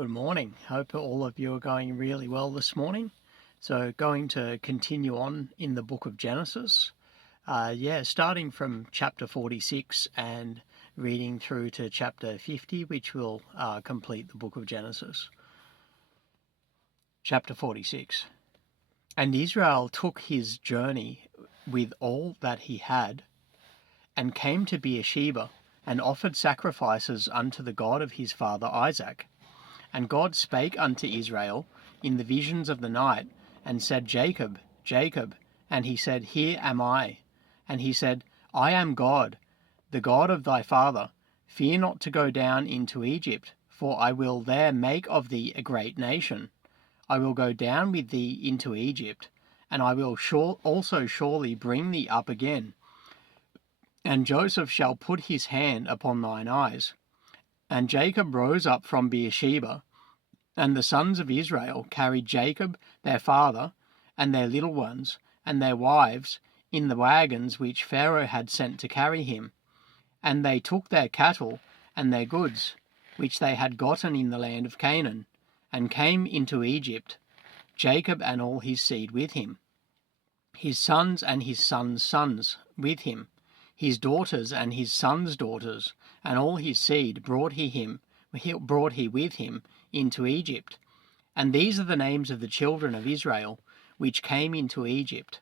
Good morning. Hope all of you are going really well this morning. So going to continue on in the book of Genesis. Starting from chapter 46 and reading through to chapter 50, which will complete the book of Genesis. Chapter 46. And Israel took his journey with all that he had, and came to Beersheba, and offered sacrifices unto the God of his father Isaac. And God spake unto Israel in the visions of the night, and said, Jacob, Jacob. And he said, Here am I. And he said, I am God, the God of thy father. Fear not to go down into Egypt, for I will there make of thee a great nation. I will go down with thee into Egypt, and I will also surely bring thee up again. And Joseph shall put his hand upon thine eyes. And Jacob rose up from Beersheba, and the sons of Israel carried Jacob their father, and their little ones, and their wives, in the wagons which Pharaoh had sent to carry him. And they took their cattle and their goods, which they had gotten in the land of Canaan, and came into Egypt, Jacob and all his seed with him, his sons and his sons' sons with him, his daughters and his sons' daughters, and all his seed brought he with him into Egypt. And these are the names of the children of Israel, which came into Egypt: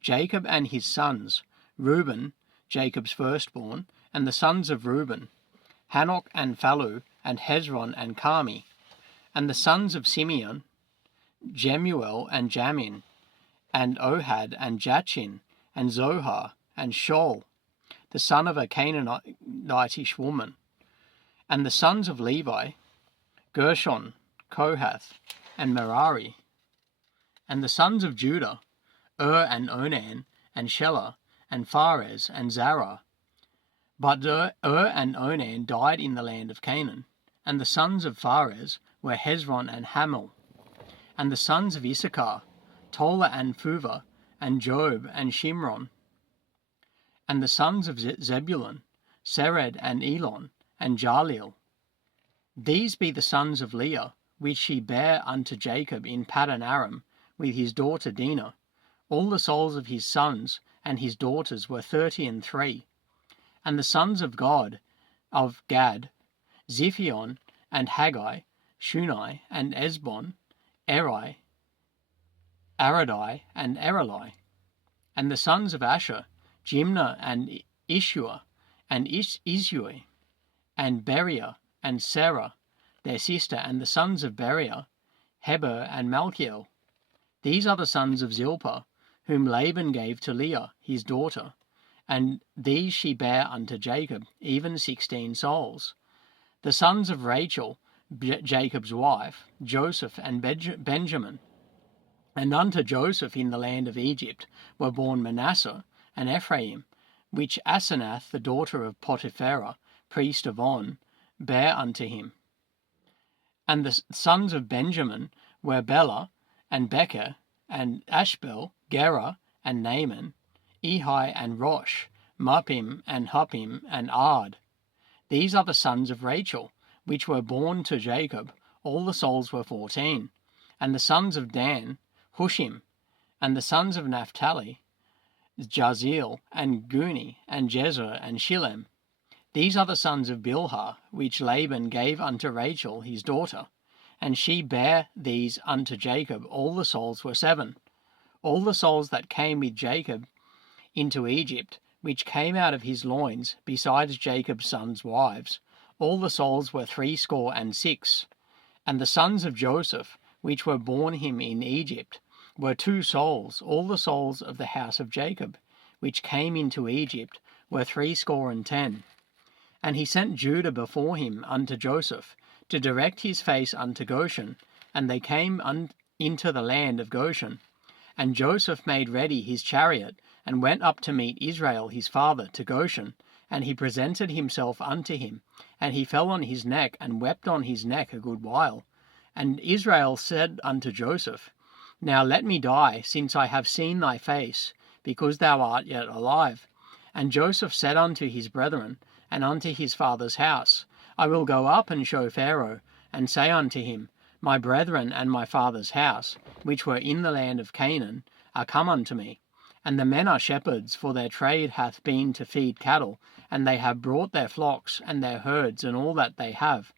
Jacob and his sons, Reuben, Jacob's firstborn, and the sons of Reuben, Hanok and Phalu, and Hezron and Carmi. And the sons of Simeon, Jemuel and Jamin, and Ohad and Jachin, and Zohar, and Shaul, the son of a Canaanitish woman. And the sons of Levi, Gershon, Kohath, and Merari. And the sons of Judah, and Onan, and Shelah, and Phares, and Zerah. But and Onan died in the land of Canaan. And the sons of Phares were Hezron and Hamel. And the sons of Issachar, Tola and Phuvah, and Job and Shimron. And the sons of Zebulun, Sered and Elon, and Jaleel. These be the sons of Leah, which she bare unto Jacob in Paddan Aram, with his daughter Dinah. All the souls of his sons and his daughters were 33. And the sons of Gad, Ziphion, and Haggai, Shunai, and Esbon, Eri, Aradai, and Erelai. And the sons of Asher, Jimnah, and Ishua, and Isui, and Beriah, and Sarah, their sister. And the sons of Beriah, Heber, and Malchiel. These are the sons of Zilpah, whom Laban gave to Leah, his daughter. And these she bare unto Jacob, even 16 souls. The sons of Rachel, Jacob's wife, Joseph and Benjamin. And unto Joseph in the land of Egypt were born Manasseh and Ephraim, which Asenath, the daughter of Potipharah, priest of On, bare unto him. And the sons of Benjamin were Bela, and Becher, and Ashbel, Gera, and Naaman, Ehi, and Rosh, Muppim, and Huppim, and Ard. These are the sons of Rachel, which were born to Jacob. All the souls were 14. And the sons of Dan, Hushim. And the sons of Naphtali, Jaziel, and Guni, and Jezer, and Shillem. These are the sons of Bilhah, which Laban gave unto Rachel his daughter. And she bare these unto Jacob. All the souls were 7. All the souls that came with Jacob into Egypt, which came out of his loins, besides Jacob's sons' wives, all the souls were 66. And the sons of Joseph, which were born him in Egypt, were 2 souls. All the souls of the house of Jacob, which came into Egypt, were 70. And he sent Judah before him unto Joseph, to direct his face unto Goshen. And they came into the land of Goshen. And Joseph made ready his chariot, and went up to meet Israel his father to Goshen. And he presented himself unto him, and he fell on his neck, and wept on his neck a good while. And Israel said unto Joseph, Now let me die, since I have seen thy face, because thou art yet alive. And Joseph said unto his brethren, and unto his father's house, I will go up and show Pharaoh, and say unto him, My brethren and my father's house, which were in the land of Canaan, are come unto me. And the men are shepherds, for their trade hath been to feed cattle, and they have brought their flocks and their herds and all that they have.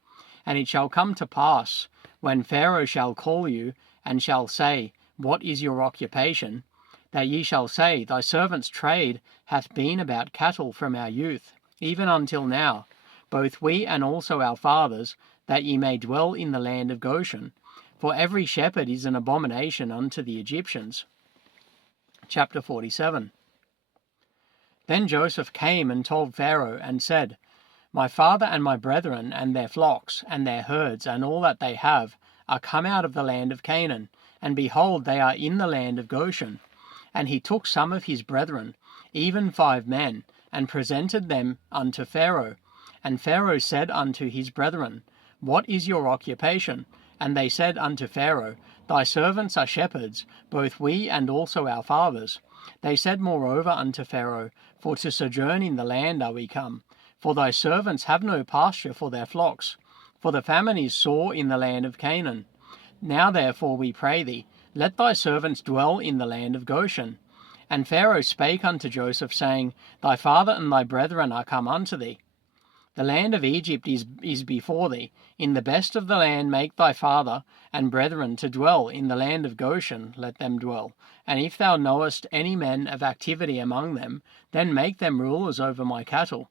And it shall come to pass, when Pharaoh shall call you, and shall say, What is your occupation? That ye shall say, Thy servant's trade hath been about cattle from our youth, even until now, both we and also our fathers, that ye may dwell in the land of Goshen. For every shepherd is an abomination unto the Egyptians. Chapter 47. Then Joseph came and told Pharaoh, and said, My father and my brethren and their flocks and their herds and all that they have are come out of the land of Canaan, and behold, they are in the land of Goshen. And he took some of his brethren, even 5 men, and presented them unto Pharaoh. And Pharaoh said unto his brethren, What is your occupation? And they said unto Pharaoh, Thy servants are shepherds, both we and also our fathers. They said moreover unto Pharaoh, For to sojourn in the land are we come. For thy servants have no pasture for their flocks. For the famine is sore in the land of Canaan. Now therefore we pray thee, let thy servants dwell in the land of Goshen. And Pharaoh spake unto Joseph, saying, Thy father and thy brethren are come unto thee. The land of Egypt is before thee. In the best of the land make thy father and brethren to dwell. In the land of Goshen let them dwell. And if thou knowest any men of activity among them, then make them rulers over my cattle.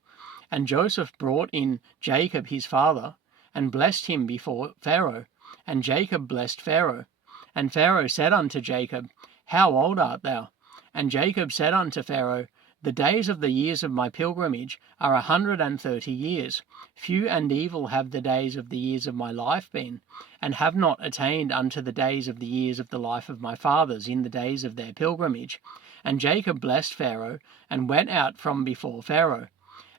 And Joseph brought in Jacob his father, and blessed him before Pharaoh. And Jacob blessed Pharaoh. And Pharaoh said unto Jacob, How old art thou? And Jacob said unto Pharaoh, The days of the years of my pilgrimage are 130 years. Few and evil have the days of the years of my life been, and have not attained unto the days of the years of the life of my fathers in the days of their pilgrimage. And Jacob blessed Pharaoh, and went out from before Pharaoh.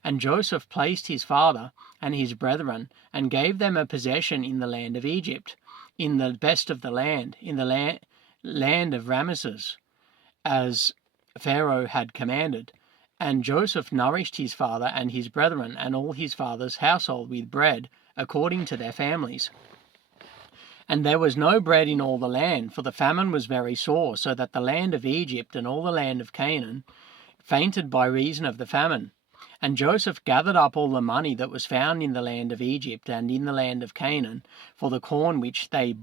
And Joseph placed his father and his brethren, and gave them a possession in the land of Egypt, in the best of the land, in the land of Ramesses, as Pharaoh had commanded. And Joseph nourished his father and his brethren and all his father's household with bread, according to their families. And there was no bread in all the land, for the famine was very sore, so that the land of Egypt and all the land of Canaan fainted by reason of the famine. And Joseph gathered up all the money that was found in the land of Egypt and in the land of Canaan, for the corn which they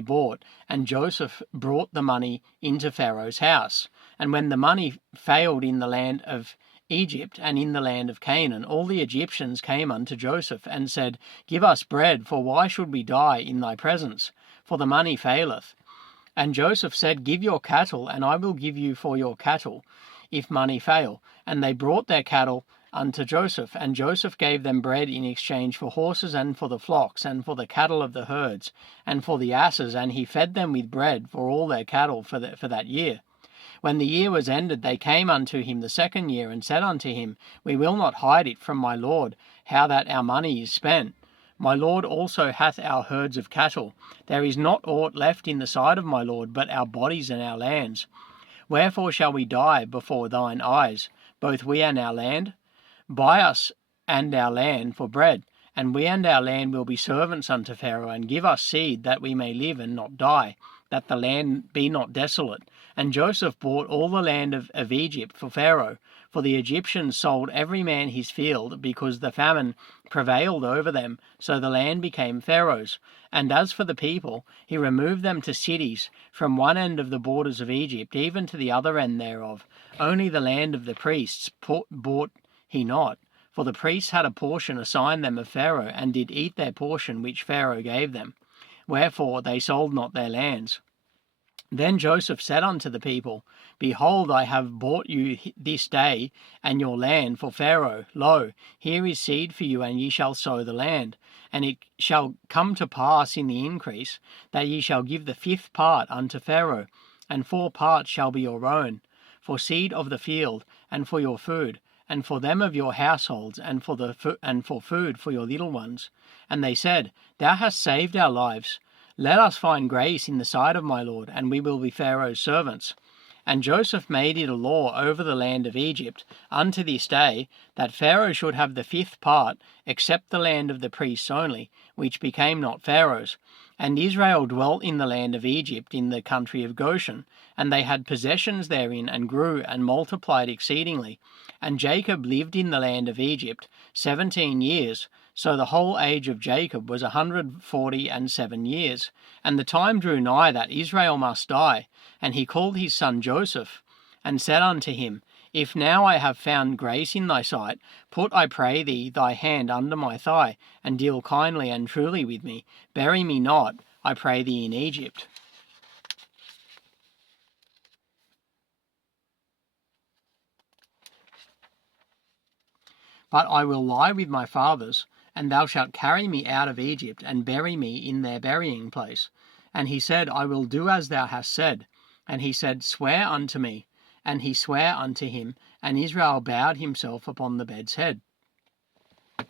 bought. And Joseph brought the money into Pharaoh's house. And when the money failed in the land of Egypt and in the land of Canaan, all the Egyptians came unto Joseph, and said, Give us bread, for why should we die in thy presence? For the money faileth. And Joseph said, Give your cattle, and I will give you for your cattle, if money fail. And they brought their cattle unto Joseph, and Joseph gave them bread in exchange for horses, and for the flocks, and for the cattle of the herds, and for the asses, and he fed them with bread for all their cattle for that year. When the year was ended, they came unto him the 2nd year, and said unto him, We will not hide it from my lord, how that our money is spent. My lord also hath our herds of cattle. There is not aught left in the sight of my lord, but our bodies and our lands. Wherefore shall we die before thine eyes, both we and our land? Buy us and our land for bread, and we and our land will be servants unto Pharaoh, and give us seed, that we may live and not die, that the land be not desolate. And Joseph bought all the land of Egypt for Pharaoh, for the Egyptians sold every man his field, because the famine prevailed over them, so the land became Pharaoh's. And as for the people, he removed them to cities, from one end of the borders of Egypt, even to the other end thereof. Only the land of the priests bought he not, for the priests had a portion assigned them of Pharaoh, and did eat their portion which Pharaoh gave them. Wherefore they sold not their lands. Then Joseph said unto the people, Behold, I have bought you this day and your land for Pharaoh. Lo, here is seed for you, and ye shall sow the land. And it shall come to pass in the increase, that ye shall give the 5th part unto Pharaoh, and 4 parts shall be your own, for seed of the field, and for your food, and for them of your households, and for food for your little ones. And they said, Thou hast saved our lives. Let us find grace in the sight of my lord, and we will be Pharaoh's servants. And Joseph made it a law over the land of Egypt unto this day, that Pharaoh should have the 5th part, except the land of the priests only, which became not Pharaoh's. And Israel dwelt in the land of Egypt, in the country of Goshen, and they had possessions therein, and grew and multiplied exceedingly. And Jacob lived in the land of Egypt 17 years, so the whole age of Jacob was 147 years. And the time drew nigh that Israel must die, and he called his son Joseph, and said unto him, If now I have found grace in thy sight, put, I pray thee, thy hand under my thigh, and deal kindly and truly with me. Bury me not, I pray thee, in Egypt. But I will lie with my fathers, and thou shalt carry me out of Egypt, and bury me in their burying place. And he said, I will do as thou hast said. And he said, Swear unto me. And he sware unto him, and Israel bowed himself upon the bed's head.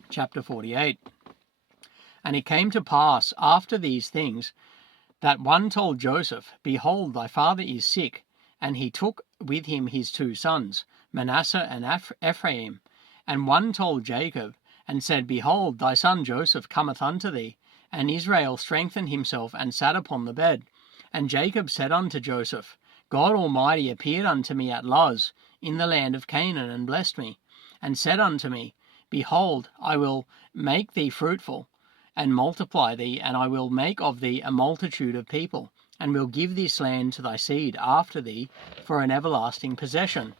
Chapter 48. And it came to pass after these things, that one told Joseph, Behold, thy father is sick. And he took with him his 2 sons, Manasseh and Ephraim. And one told Jacob, and said, Behold, thy son Joseph cometh unto thee. And Israel strengthened himself, and sat upon the bed. And Jacob said unto Joseph, God Almighty appeared unto me at Luz, in the land of Canaan, and blessed me, and said unto me, Behold, I will make thee fruitful, and multiply thee, and I will make of thee a multitude of people, and will give this land to thy seed after thee for an everlasting possession.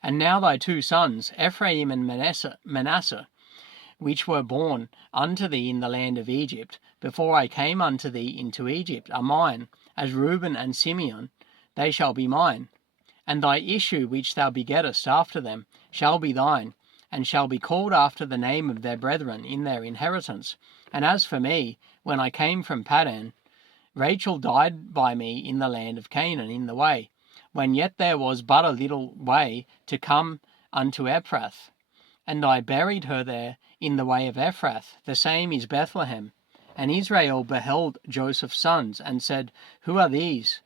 And now thy 2 sons, Ephraim and Manasseh, which were born unto thee in the land of Egypt, before I came unto thee into Egypt, are mine, as Reuben and Simeon, they shall be mine. And thy issue which thou begettest after them shall be thine, and shall be called after the name of their brethren in their inheritance. And as for me, when I came from Paddan, Rachel died by me in the land of Canaan in the way, when yet there was but a little way to come unto Ephrath. And I buried her there in the way of Ephrath, the same is Bethlehem. And Israel beheld Joseph's sons, and said, Who are these?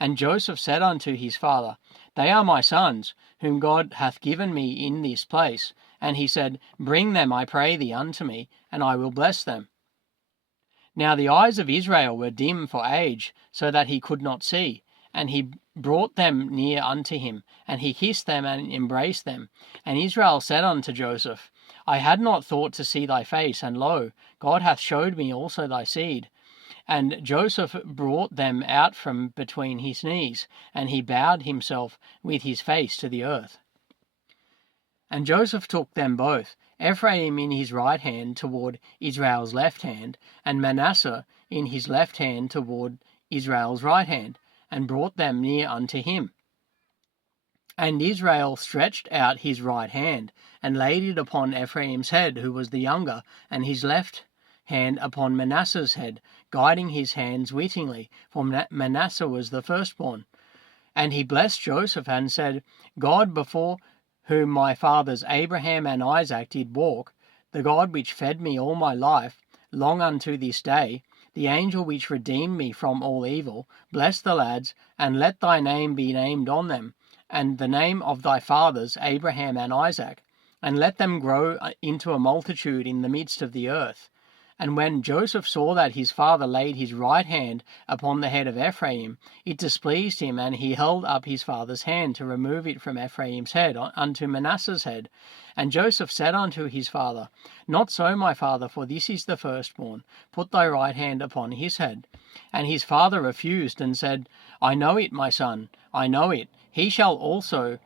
And Joseph said unto his father, They are my sons, whom God hath given me in this place. And he said, Bring them, I pray thee, unto me, and I will bless them. Now the eyes of Israel were dim for age, so that he could not see. And he brought them near unto him, and he kissed them and embraced them. And Israel said unto Joseph, I had not thought to see thy face, and lo, God hath showed me also thy seed. And Joseph brought them out from between his knees, and he bowed himself with his face to the earth. And Joseph took them both, Ephraim in his right hand toward Israel's left hand, and Manasseh in his left hand toward Israel's right hand, and brought them near unto him. And Israel stretched out his right hand, and laid it upon Ephraim's head, who was the younger, and his left hand upon Manasseh's head, guiding his hands wittingly, for Manasseh was the firstborn. And he blessed Joseph, and said, God, before whom my fathers Abraham and Isaac did walk, the God which fed me all my life, long unto this day, the angel which redeemed me from all evil, bless the lads, and let thy name be named on them, and the name of thy fathers Abraham and Isaac, and let them grow into a multitude in the midst of the earth. And when Joseph saw that his father laid his right hand upon the head of Ephraim, it displeased him, and he held up his father's hand to remove it from Ephraim's head unto Manasseh's head. And Joseph said unto his father, Not so, my father, for this is the firstborn. Put thy right hand upon his head. And his father refused, and said, I know it, my son, I know it. He also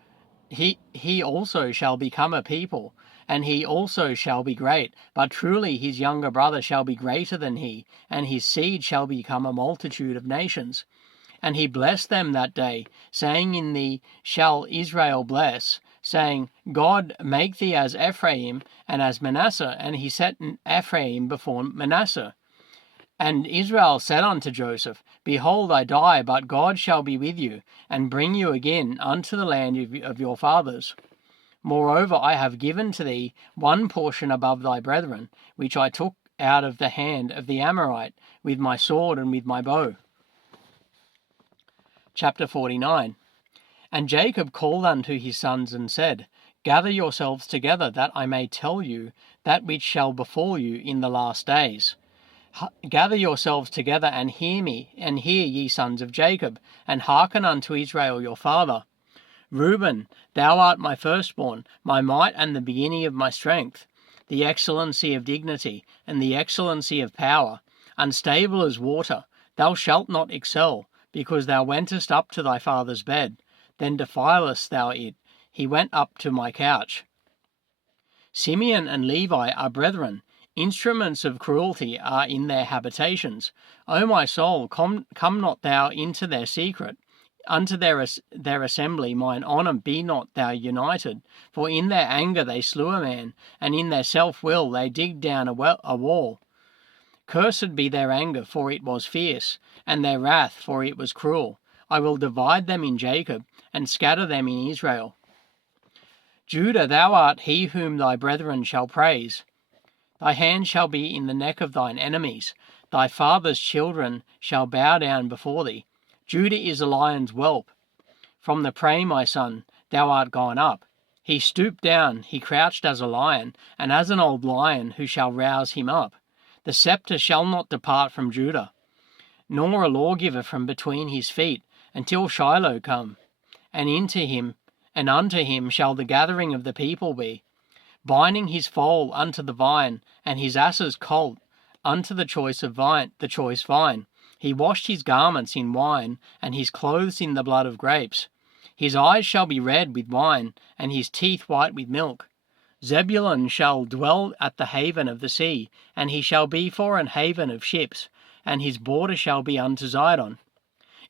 shall become a people, and he also shall be great. But truly his younger brother shall be greater than he, and his seed shall become a multitude of nations. And he blessed them that day, saying, In thee shall Israel bless, saying, God make thee as Ephraim and as Manasseh. And he set Ephraim before Manasseh. And Israel said unto Joseph, Behold, I die, but God shall be with you, and bring you again unto the land of your fathers. Moreover, I have given to thee one portion above thy brethren, which I took out of the hand of the Amorite, with my sword and with my bow. Chapter 49. And Jacob called unto his sons and said, Gather yourselves together, that I may tell you that which shall befall you in the last days. Gather yourselves together, and hear me, and hear, ye sons of Jacob, and hearken unto Israel your father. Reuben, thou art my firstborn, my might and the beginning of my strength, the excellency of dignity, and the excellency of power. Unstable as water, thou shalt not excel, because thou wentest up to thy father's bed. Then defilest thou it. He went up to my couch. Simeon and Levi are brethren. Instruments of cruelty are in their habitations. O my soul, come not thou into their secret. Unto their assembly mine honour be not thou united. For in their anger they slew a man, and in their self-will they digged down a wall. Cursed be their anger, for it was fierce, and their wrath, for it was cruel. I will divide them in Jacob, and scatter them in Israel. Judah, thou art he whom thy brethren shall praise. Thy hand shall be in the neck of thine enemies. Thy father's children shall bow down before thee. Judah is a lion's whelp. From the prey, my son, thou art gone up. He stooped down, he crouched as a lion, and as an old lion, who shall rouse him up? The scepter shall not depart from Judah, nor a lawgiver from between his feet, until Shiloh come, and unto him shall the gathering of the people be, binding his foal unto the vine, and his ass's colt unto the choice vine. He washed his garments in wine, and his clothes in the blood of grapes. His eyes shall be red with wine, and his teeth white with milk. Zebulun shall dwell at the haven of the sea, and he shall be for an haven of ships, and his border shall be unto Zidon.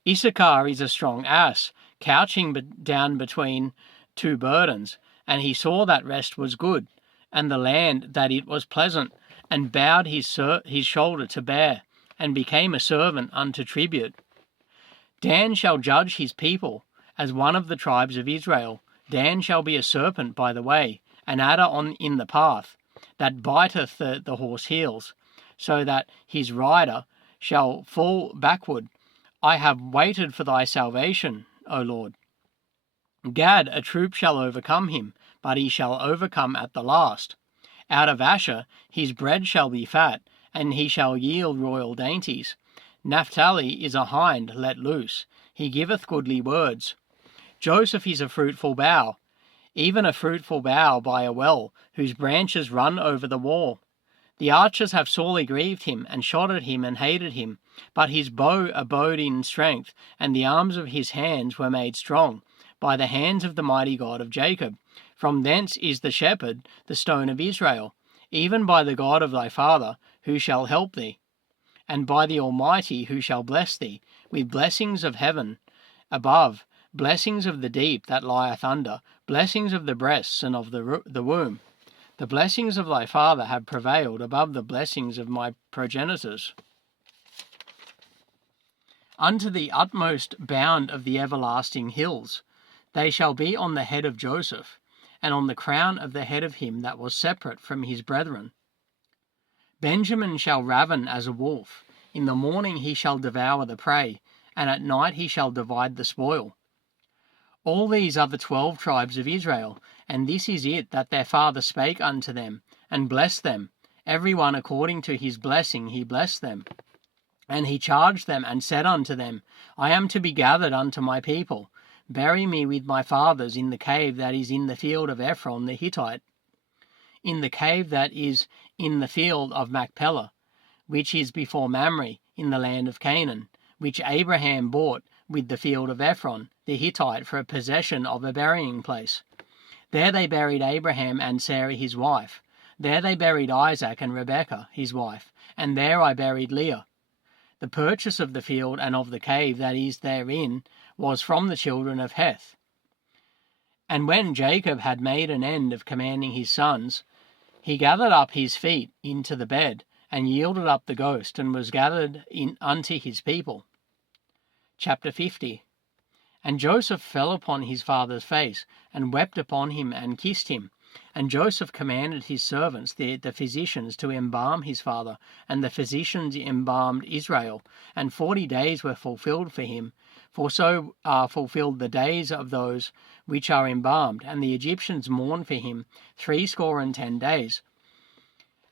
Issachar is a strong ass, couching down between two burdens, and he saw that rest was good, and the land that it was pleasant, and bowed his shoulder to bear, and became a servant unto tribute. Dan shall judge his people, as one of the tribes of Israel. Dan shall be a serpent by the way, an adder in the path, that biteth the horse heels, so that his rider shall fall backward. I have waited for thy salvation, O Lord. Gad, a troop shall overcome him, but he shall overcome at the last. Out of Asher his bread shall be fat, and he shall yield royal dainties. Naphtali is a hind let loose, he giveth goodly words. Joseph is a fruitful bough, even a fruitful bough by a well, whose branches run over the wall. The archers have sorely grieved him, and shot at him, and hated him. But his bow abode in strength, and the arms of his hands were made strong, by the hands of the mighty God of Jacob. From thence is the shepherd, the stone of Israel, even by the God of thy father, who shall help thee, and by the Almighty, who shall bless thee, with blessings of heaven above, blessings of the deep that lieth under, blessings of the breasts and of the womb. The blessings of thy father have prevailed above the blessings of my progenitors. Unto the utmost bound of the everlasting hills, they shall be on the head of Joseph, and on the crown of the head of him that was separate from his brethren. Benjamin shall raven as a wolf. In the morning he shall devour the prey, and at night he shall divide the spoil. All these are the 12 tribes of Israel, and this is it that their father spake unto them, and blessed them. Every one according to his blessing he blessed them. And he charged them, and said unto them, I am to be gathered unto my people. Bury me with my fathers in the cave that is in the field of Ephron the Hittite, in the cave that is in the field of Machpelah, which is before Mamre, in the land of Canaan, which Abraham bought with the field of Ephron the Hittite for a possession of a burying place. There they buried Abraham and Sarah his wife. There they buried Isaac and Rebekah his wife, and there I buried Leah. The purchase of the field and of the cave that is therein was from the children of Heth. And when Jacob had made an end of commanding his sons, he gathered up his feet into the bed, and yielded up the ghost, and was gathered in unto his people. Chapter 50. And Joseph fell upon his father's face, and wept upon him, and kissed him. And Joseph commanded his servants, the physicians, to embalm his father, and the physicians embalmed Israel. And 40 days were fulfilled for him, for so are fulfilled the days of those which are embalmed, and the Egyptians mourned for him 70 days.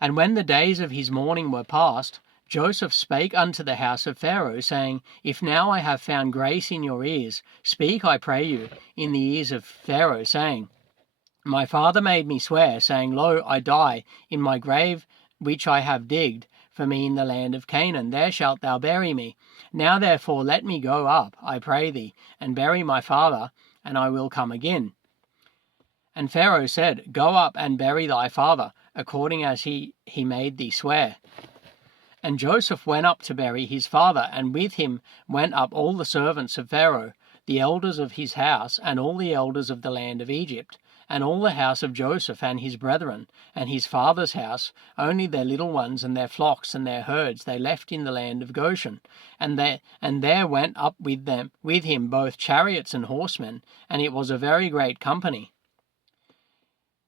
And when the days of his mourning were past, Joseph spake unto the house of Pharaoh, saying, If now I have found grace in your ears, speak, I pray you, in the ears of Pharaoh, saying, My father made me swear, saying, Lo, I die in my grave which I have digged for me in the land of Canaan. There shalt thou bury me. Now therefore let me go up, I pray thee, and bury my father, and I will come again. And Pharaoh said, Go up and bury thy father, according as he made thee swear. And Joseph went up to bury his father, and with him went up all the servants of Pharaoh, the elders of his house, and all the elders of the land of Egypt, and all the house of Joseph and his brethren, and his father's house. Only their little ones and their flocks and their herds they left in the land of Goshen. And there went up with him both chariots and horsemen, and it was a very great company.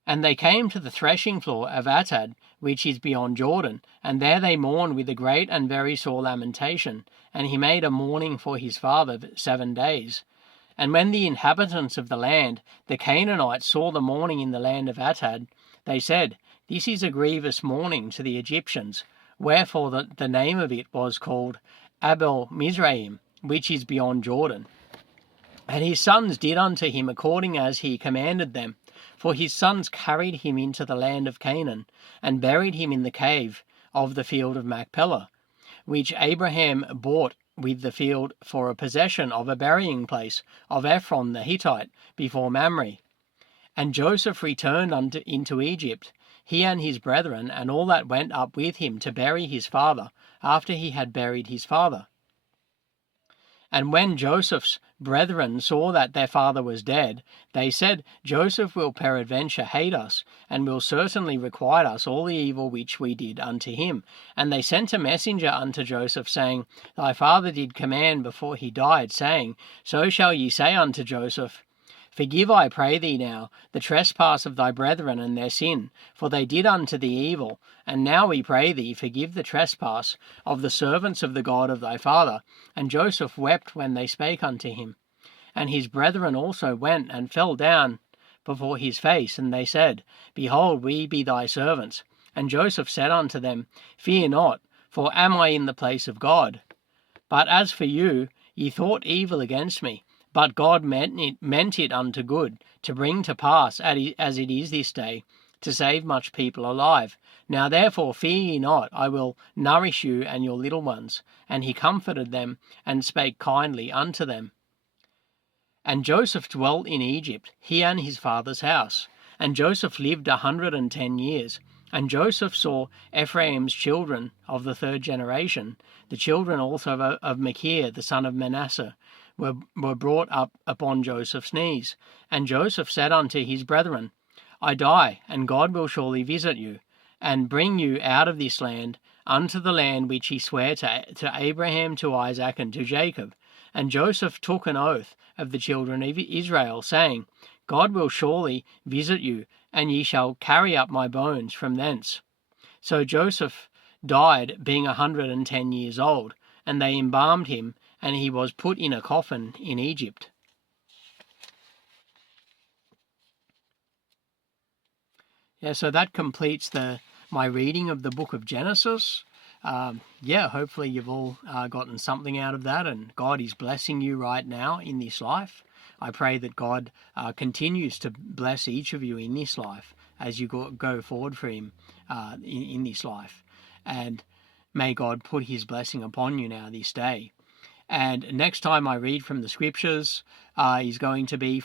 And they came to the threshing floor of Atad, which is beyond Jordan, and there they mourned with a great and very sore lamentation. And he made a mourning for his father 7 days. And when the inhabitants of the land, the Canaanites, saw the mourning in the land of Atad, they said, This is a grievous mourning to the Egyptians. Wherefore the name of it was called Abel Mizraim, which is beyond Jordan. And his sons did unto him according as he commanded them. For his sons carried him into the land of Canaan, and buried him in the cave of the field of Machpelah, which Abraham bought with the field for a possession of a burying place of Ephron the Hittite before Mamre. And Joseph returned into Egypt, he and his brethren, and all that went up with him to bury his father, after he had buried his father. And when Joseph's brethren saw that their father was dead, they said, Joseph will peradventure hate us, and will certainly requite us all the evil which we did unto him. And they sent a messenger unto Joseph, saying, Thy father did command before he died, saying, So shall ye say unto Joseph, Forgive, I pray thee now, the trespass of thy brethren and their sin, for they did unto thee evil. And now we pray thee, forgive the trespass of the servants of the God of thy father. And Joseph wept when they spake unto him. And his brethren also went and fell down before his face, and they said, Behold, we be thy servants. And Joseph said unto them, Fear not, for am I in the place of God? But as for you, ye thought evil against me, but God meant it unto good, to bring to pass, as it is this day, to save much people alive. Now therefore fear ye not, I will nourish you and your little ones. And he comforted them, and spake kindly unto them. And Joseph dwelt in Egypt, he and his father's house. And Joseph lived 110 years. And Joseph saw Ephraim's children of the 3rd generation. The children also of Machir, the son of Manasseh, were brought up upon Joseph's knees. And Joseph said unto his brethren, I die, and God will surely visit you, and bring you out of this land unto the land which he sware to Abraham, to Isaac, and to Jacob. And Joseph took an oath of the children of Israel, saying, God will surely visit you, and ye shall carry up my bones from thence. So Joseph died, being 110 years old, and they embalmed him, and he was put in a coffin in Egypt. Yeah, so that completes my reading of the book of Genesis. Hopefully you've all gotten something out of that, and God is blessing you right now in this life. I pray that God continues to bless each of you in this life as you go forward for him in this life. And may God put his blessing upon you now this day. And next time I read from the scriptures is going to be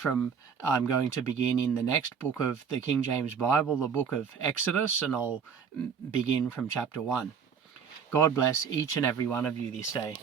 I'm going to begin in the next book of the King James Bible, the book of Exodus, and I'll begin from chapter 1. God bless each and every one of you this day.